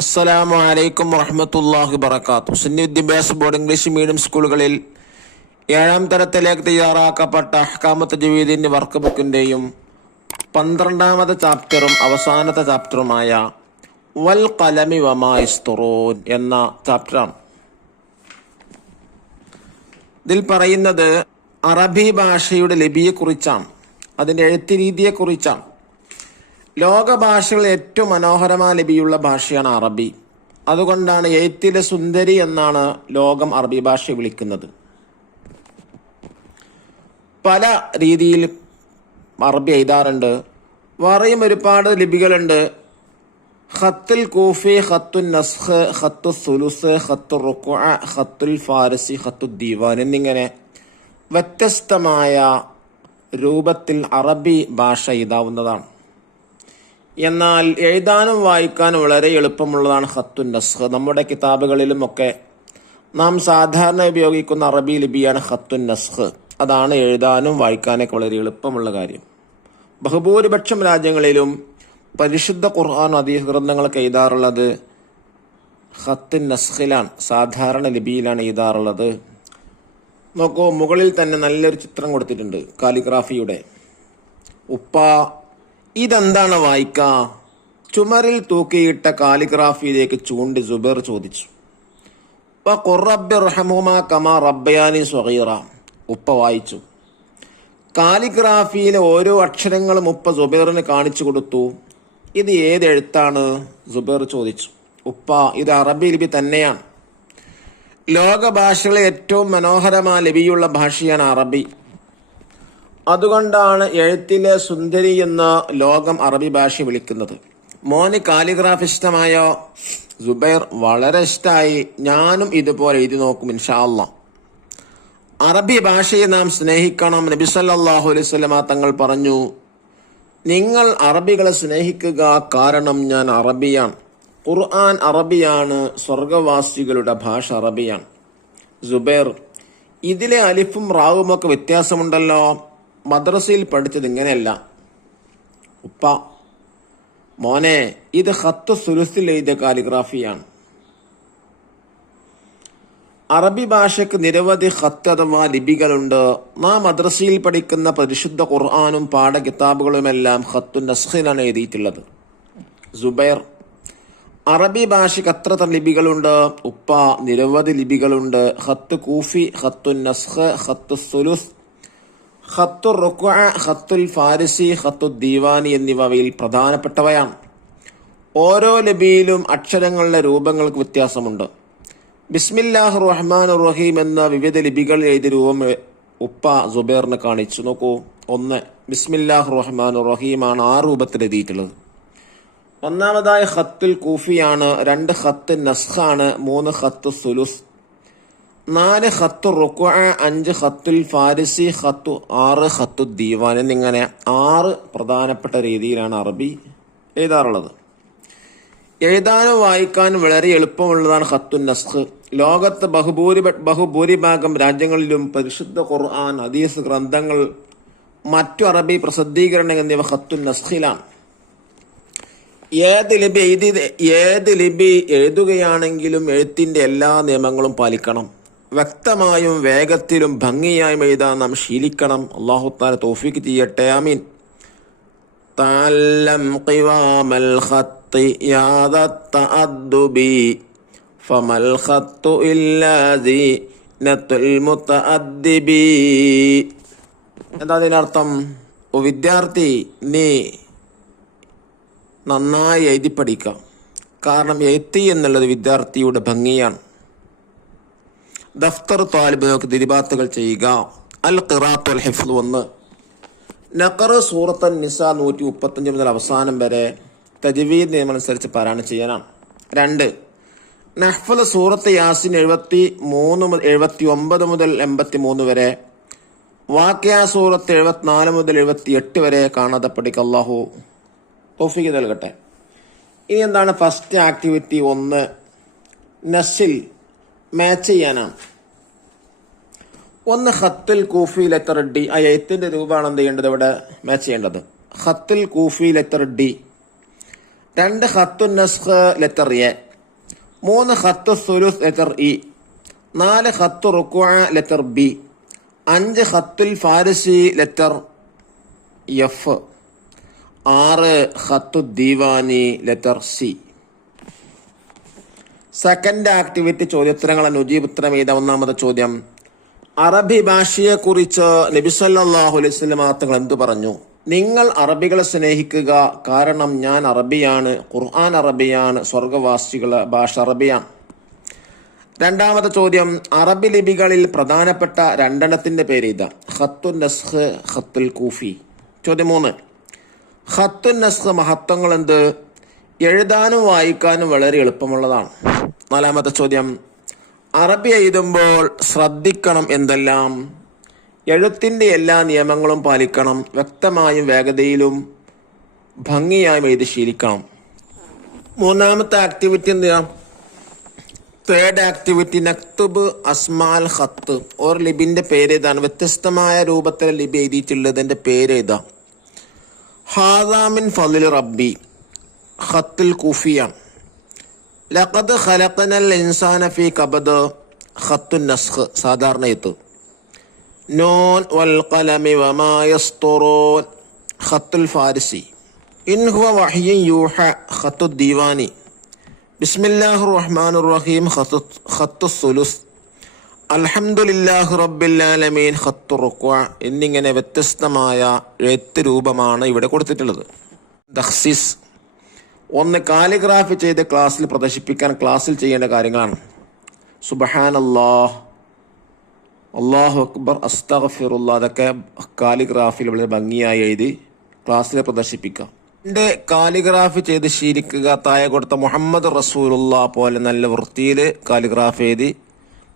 അസ്സലാമു അലൈക്കും വറഹ്മത്തുള്ളാഹി വബറകാതുഹു. സുന്നി വിദ്യാഭ്യാസ ബോർഡ് ഇംഗ്ലീഷ് മീഡിയം സ്കൂളുകളിൽ 7ാം തരത്തിലേക്ക് തയ്യാറാക്കപ്പെട്ട അഹ്കാമു തജ്വീദിന്റെ വർക്ക് ബുക്കിന്റെയും 12ാമത്തെ ചാപ്റ്ററും അവസാനത്തെ ചാപ്റ്ററുമായ വൽ ഖലമി വമാ യസ്തുറൂൻ എന്ന ചാപ്റ്ററാണ്. ഇതിൽ പറയുന്നത് അറബി ഭാഷയുടെ ലിപിയെക്കുറിച്ചാണ്, അതിന്റെ എഴുത്ത് രീതിയെക്കുറിച്ചാണ്. ലോക ഭാഷകളിൽ ഏറ്റവും മനോഹരമായ ലിപിയുള്ള ഭാഷയാണ് അറബി. അതുകൊണ്ടാണ് എഴുത്തിലെ സുന്ദരി എന്നാണ് ലോകം അറബി ഭാഷയെ വിളിക്കുന്നത്. പല രീതിയിൽ അറബി എഴുതാറുണ്ട്. വേറെയും ഒരുപാട് ലിപികളുണ്ട്. ഖത്തുൽ കൂഫി, ഖത്തുൽ നസ്ഖ്, ഖത്തുൽ സുലുസ്, ഖത്തുൽ റുക്അ, ഖത്തുൽ ഫാരിസി, ഖത്തുൽ ദീവാൻ എന്നിങ്ങനെ വ്യത്യസ്തമായ രൂപത്തിൽ അറബി ഭാഷ എഴുതാവുന്നതാണ്. എന്നാൽ എഴുതാനും വായിക്കാനും വളരെ എളുപ്പമുള്ളതാണ് ഖത്തുൻ നസ്ഖ്. നമ്മുടെ കിതാബുകളിലും ഒക്കെ നാം സാധാരണ ഉപയോഗിക്കുന്ന അറബി ലിപിയാണ് ഖത്തുൻ നസ്ഖ്. അതാണ് എഴുതാനും വായിക്കാനൊക്കെ വളരെ എളുപ്പമുള്ള കാര്യം. ബഹുഭൂരിപക്ഷം രാജ്യങ്ങളിലും പരിശുദ്ധ ഖുർആൻ ഹദീസ് ഗ്രന്ഥങ്ങളൊക്കെ എഴുതാറുള്ളത് ഖത്തുൻ നസ്ഖിലാണ്, സാധാരണ ലിപിയിലാണ് എഴുതാറുള്ളത്. നോക്കൂ, മുകളിൽ തന്നെ നല്ലൊരു ചിത്രം കൊടുത്തിട്ടുണ്ട് കാലിഗ്രാഫിയുടെ. ഉപ്പ, ഇതെന്താണ് വായിക്ക? ചുമരിൽ തൂക്കിയിട്ട കാലിഗ്രാഫിയിലേക്ക് ചൂണ്ടി സുബൈർ ചോദിച്ചു. കമാ റബ്ബയാനി സ്വഗീറ. ഉപ്പ വായിച്ചു. കാലിഗ്രാഫിയിലെ ഓരോ അക്ഷരങ്ങളും ഉപ്പ സുബൈറിന് കാണിച്ചു കൊടുത്തു. ഇത് ഏത് എഴുത്താണ്? സുബൈർ ചോദിച്ചു. ഉപ്പ, ഇത് അറബി ലിപി തന്നെയാണ്. ലോക ഭാഷകളിലെ ഏറ്റവും മനോഹരമായ ലിപിയുള്ള ഭാഷയാണ് അറബി. അതുകൊണ്ടാണ് എഴുത്തിലെ സുന്ദരി എന്ന് ലോകം അറബി ഭാഷ വിളിക്കുന്നത്. മോന് കാലിഗ്രാഫി ഇഷ്ടമായോ? സുബൈർ, വളരെ ഇഷ്ടമായി. ഞാനും ഇതുപോലെ എഴുതി നോക്കും ഇൻഷാ അല്ലാഹ്. അറബി ഭാഷയെ നാം സ്നേഹിക്കണം. നബി സല്ലല്ലാഹു അലൈഹി വസല്ലമ തങ്ങൾ പറഞ്ഞു, നിങ്ങൾ അറബികളെ സ്നേഹിക്കുക, കാരണം ഞാൻ അറബിയാണ്. ഖുർആൻ അറബിയാണ്, സ്വർഗവാസികളുടെ ഭാഷ അറബിയാണ്. സുബൈർ, ഇതിലെ അലിഫും റാവും ഒക്കെ വ്യത്യാസമുണ്ടല്ലോ, മദ്രസയിൽ പഠിച്ചത് ഇങ്ങനെയല്ല. ഉപ്പ, മോനെ, ഇത് ഖത്ത് സുലുസിൽ എഴുതിയ കാലിഗ്രാഫിയാണ്. അറബി ഭാഷയ്ക്ക് നിരവധി ഖത്ത് അഥവാ ലിപികളുണ്ട്. നാം മദ്രസയിൽ പഠിക്കുന്ന പരിശുദ്ധ ഖുർആനും പാഠകിതാബുകളുമെല്ലാം ഖത്തുൻ നസ്ഖിലാണ് എഴുതിയിട്ടുള്ളത്. സുബൈർ, അറബി ഭാഷയ്ക്ക് എത്ര ലിപികളുണ്ട്? ഉപ്പ, നിരവധി ലിപികളുണ്ട്. ഖത്ത് കൂഫി, ഖത്തുൻ നസ്ഖ്, ഖത്ത് സുലുസ്, ഖത്തുൽ റുക്അ, ഖത്തുൽ ഫാരിസി, ഖത്തുൽ ദീവാനി എന്നിവ അവയിൽ പ്രധാനപ്പെട്ടവയാണ്. ഓരോ ലിപിയിലും അക്ഷരങ്ങളുടെ രൂപങ്ങൾക്ക് വ്യത്യാസമുണ്ട്. ബിസ്മില്ലാഹിർ റഹ്മാനിർ റഹീം എന്ന വിവിധ ലിപികൾ എഴുതിയ രൂപം ഉപ്പ സുബൈറിന് കാണിച്ചു. നോക്കൂ, 1 ബിസ്മില്ലാഹിർ റഹ്മാനിർ റഹീമാണ് ആ രൂപത്തിൽ എഴുതിയിട്ടുള്ളത്. ഒന്നാമതായി ഖത്തുൽ കൂഫിയാണ്, 2 ഖത്തുൽ നസ്ഖാണ്, 3 ഖത്തുൽ സുലുസ്, 4 ഖത്തുൽ റുക്അ, 5 ഖത്തുൽ ഫാരിസി, 6 ഖത്തുൽ ദീവാൻ എന്നിങ്ങനെ 6 പ്രധാനപ്പെട്ട രീതിയിലാണ് അറബി എഴുതാറുള്ളത്. എഴുതാനും വായിക്കാനും വളരെ എളുപ്പമുള്ളതാണ് ഖത്തുൻ നസ്ഖ്. ലോകത്ത് ബഹുഭൂരിഭാഗം രാജ്യങ്ങളിലും പരിശുദ്ധ ഖുർആൻ, ഹദീസ് ഗ്രന്ഥങ്ങൾ, മറ്റു അറബി പ്രസിദ്ധീകരണങ്ങൾ എന്നിവ ഖത്തുൻ നസ്ഖിലാണ്. ഏത് ലിപി എഴുതുകയാണെങ്കിലും എഴുത്തിന്റെ എല്ലാ നിയമങ്ങളും പാലിക്കണം. വ്യക്തമായും വേഗത്തിലും ഭംഗിയായും എഴുതാൻ നാം ശീലിക്കണം. അല്ലാഹു തആല തൗഫീഖ് ചെയ്യട്ടെ. ആമീൻ. തഅല്ലം ഖിവാമൽ ഖത്തി യാ ദത്തഅദ്ദുബി ഫമൽ ഖത്തു ഇല്ലാ സീനത്തുൽ മുതഅദ്ദിബി. എന്താ അതിനർത്ഥം? ഓ വിദ്യാർത്ഥി, നീ നന്നായി എഴുതി പഠിക്കാം. കാരണം എഴുത്ത് എന്നുള്ളത് വിദ്യാർത്ഥിയുടെ ഭംഗിയാണ്. ദഫ്തർ താലിബിനൊക്കെ ദിരിബാത്തുകൾ ചെയ്യുക. അൽ ഖിറാഅത്ത് വൽ ഹിഫ്ള് 1. നഖർ സൂറത്തുൻ നിസാ 135 മുതൽ അവസാനം വരെ തജ്വീദ് നിയമമനുസരിച്ച് പാരായണം ചെയ്യാനാണ്. 2 നഹ്ഫൽ സൂറത്ത് യാസീൻ 79 മുതൽ 83 വരെ, വാഖിഅ സൂറത്ത് 74 മുതൽ 78 വരെ കാണാതെ പഠിക്കുക. അല്ലാഹു തൗഫീഖ് നൽകട്ടെ. ഇനി എന്താണ് ഫസ്റ്റ് ആക്ടിവിറ്റി? 1 നസിൽ മാച്ച് ചെയ്യാനാണ്. 1 ഖത്തുൽ കൂഫി ലെറ്റർ ഡി. ആ എഴുത്തിന്റെ രൂപമാണ് എന്ത് ചെയ്യേണ്ടത്? ഇവിടെ മാച്ച് ചെയ്യേണ്ടത്. ഖത്തുൽ കൂഫി ലെറ്റർ ഡി. 2 ഖത്തുൻ നസ്ഖ് ലെറ്റർ എ. 3 ഖത്ത് സുലുസ് ലെറ്റർ ഇ. 4 ഖത്ത് റുക്വ ലെറ്റർ ബി. 5 ഖത്തുൽ ഫാരിസി ലെറ്റർ എഫ്. 6 ഖത്തു ദീവാനി ലെറ്റർ സി. സെക്കൻഡ് ആക്ടിവിറ്റി ചോദ്യോത്തരങ്ങൾ നുജീബ് ഉത്തരം എഴുതാം. ഒന്നാമത്തെ ചോദ്യം, അറബി ഭാഷയെക്കുറിച്ച് നബി സല്ലല്ലാഹു അലൈഹി വസല്ലം തങ്ങൾ എന്തു പറഞ്ഞു? നിങ്ങൾ അറബികളെ സ്നേഹിക്കുക, കാരണം ഞാൻ അറബിയാണ്, ഖുർആൻ അറബിയാണ്, സ്വർഗവാസികളെ ഭാഷ അറബിയാണ്. രണ്ടാമത്തെ ചോദ്യം, അറബി ലിപികളിൽ പ്രധാനപ്പെട്ട രണ്ടെണ്ണത്തിന്റെ പേര് ഇതാ. ഖത്തുൻ നസ്ഖ്, ഖത്തുൽ കൂഫി. ചോദ്യം 3, ഖത്തുൻ നസ്ഖ് മഹത്വങ്ങൾ എന്ത്? എഴുതാനും വായിക്കാനും വളരെ എളുപ്പമുള്ളതാണ്. നാലാമത്തെ ചോദ്യം, അറബി എഴുതുമ്പോൾ ശ്രദ്ധിക്കണം എന്തെല്ലാം? എഴുത്തിന്റെ എല്ലാ നിയമങ്ങളും പാലിക്കണം, വ്യക്തമായും വേഗതയിലും ഭംഗിയായും എഴുതി ശീലിക്കണം. മൂന്നാമത്തെ ആക്ടിവിറ്റി എന്താ? തേർഡ് ആക്ടിവിറ്റി, നക്തുബ് അസ്മാൽ ഖത്ത്. ഒരു ലിപിന്റെ പേര് ഏതാണ്? വ്യത്യസ്തമായ രൂപത്തിലെ ലിപി എഴുതിയിട്ടുള്ളതിന്റെ പേര് ഏതാ? ഹാദാ മിൻ ഫളിൽ റബ്ബി, ഖത്തുൽ കൂഫിയാണ്. ലഖദ് ഖലഖനൽ ഇൻസാന ഫീ കബദ്, ഖത്തുൻ നസ്ഖ് സാധാരണ എഴുത്ത്. നൂൻ വൽ ഖലമി വമാ യസ്തുറൂൻ, ഖത്തുൽ ഫാരിസി. ഇൻ ഹുവ വഹ്യുൻ യൂഹ, ഖത്തു ദീവാനി. ബിസ്മില്ലാഹിർ റഹ്മാനിർ റഹീം, ഖത്തു സുലുസ്. അൽഹംദുലില്ലാഹി റബ്ബിൽ ആലമീൻ, ഖത്തു റുക്വ. എന്നിങ്ങനെ വ്യത്യസ്തമായ എഴുത്ത് രൂപമാണ് ഇവിടെ കൊടുത്തിട്ടുള്ളത്. തഖ്സീസ്. 1, കാലിഗ്രാഫി ചെയ്ത് ക്ലാസ്സിൽ പ്രദർശിപ്പിക്കാൻ ക്ലാസ്സിൽ ചെയ്യേണ്ട കാര്യങ്ങളാണ്. സുബ്ഹാനല്ലാഹ്, അല്ലാഹു അക്ബർ, അസ്തഗ്ഫിറുല്ലാഹ്, അതൊക്കെ കാലിഗ്രാഫിയിൽ വളരെ ഭംഗിയായി എഴുതി ക്ലാസ്സിൽ പ്രദർശിപ്പിക്കാം. 2, കാലിഗ്രാഫി ചെയ്ത് ശീലിക്കുക. താഴെ കൊടുത്ത മുഹമ്മദ് റസൂലുള്ളാഹ് പോലെ നല്ല വൃത്തിയിൽ കാലിഗ്രാഫി എഴുതി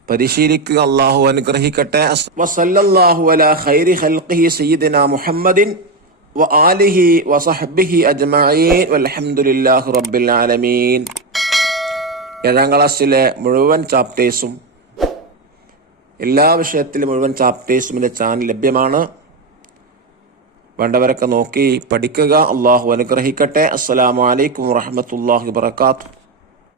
പരിശീലിക്കുക. അള്ളാഹു അനുഗ്രഹിക്കട്ടെ. വസല്ലല്ലാഹു അലാ ഖൈരി ഖൽഖിഹി സയ്യിദിനാ മുഹമ്മദിൻ വ ആലിഹി വസഹ്ബിഹി അജ്മഈൻ വൽഹംദുലില്ലാഹി റബ്ബിൽ ആലമീൻ. 7ാം ക്ലാസ്സിലെ മുഴുവൻ ചാപ്റ്റേഴ്സും എല്ലാ വിഷയത്തിലും മുഴുവൻ ചാപ്റ്റേഴ്സും എൻ്റെ ചാനൽ ലഭ്യമാണ്. വേണ്ടവരൊക്കെ നോക്കി പഠിക്കുക. അള്ളാഹു അനുഗ്രഹിക്കട്ടെ. അസ്സലാമു അലൈക്കും വറഹ്മത്തുള്ളാഹി വബറകാതുഹു.